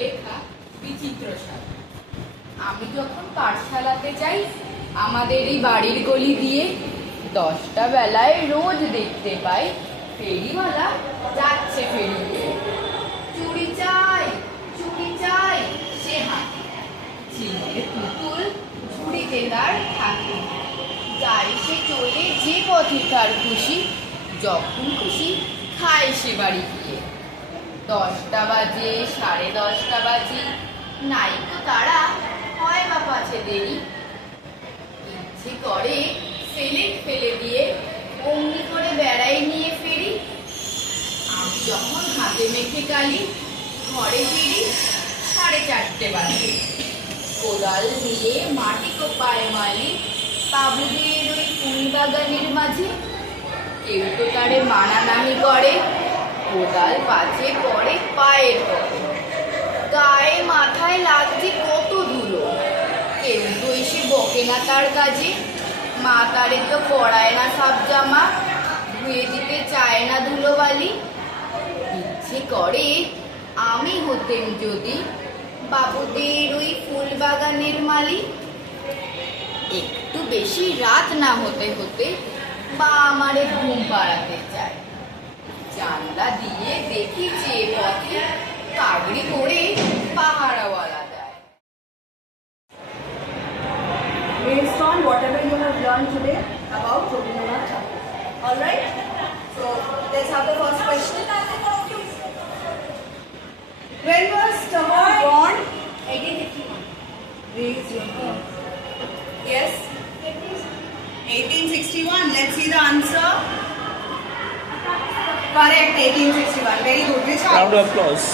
লেখা বিচিত্র সাথী। আমি যখন পাঠশালাতে যাই আমাদের এই বাড়ির গলি দিয়ে 10টা বেলায় রোজ দেখতে পাই ফেরিওয়ালা যাচ্ছে ফেরি দিয়ে। চুড়ি চাই সে হাঁটি, চিনের পুতুল ঝুড়িতে তার থাকে। যাই সে চলে যে পথে তার খুশি, যখন খুশি খায় সে বাড়ি গিয়ে। 10টা বাজে 10:30 বাজে, নাইকো তারা হয় বা পাছে দেরি। ইচ্ছে করে সেলেট ফেলে দিয়ে অমনি করে বেড়াই নিয়ে ফেরি। আমি যখন হাতে মেখে কালি ঘরে ফিরি 4:30 বাজে। কোদাল নিয়ে মাটি কোপায় মালি বাবুদের ওই ফুল বাগানের মাঝে। কেউ তো তারে মানা নাহি করে, কোদাল পাছে পড়ে পায়ের পরে। গায়ে মাথায় লাগছে কত ধুলো, কেউ তো এসে বকে না তার কাজে। মা তারে তো পরায় না সাব জামা, ধুয়ে দিতে চায় না ধুলোবালি। ইচ্ছে করে আমি হতেম যদি বাবুদের ওই ফুল বাগানের মালি। একটু বেশি রাত না হতে হতে মা আমারে ঘুম পাড়াতে চায়। জানলা দিয়ে দেখি যে পথে কাগড়ি করে পাহারাওয়ালা যায়। Based on whatever you have learned today about Rabindranath Tagore. Alright? So let's have the first question. When was Tagore born? 1851. Raise your hand. Yes? 1861. Let's see the answer. Correct, 1861. Very good. Which Round of applause.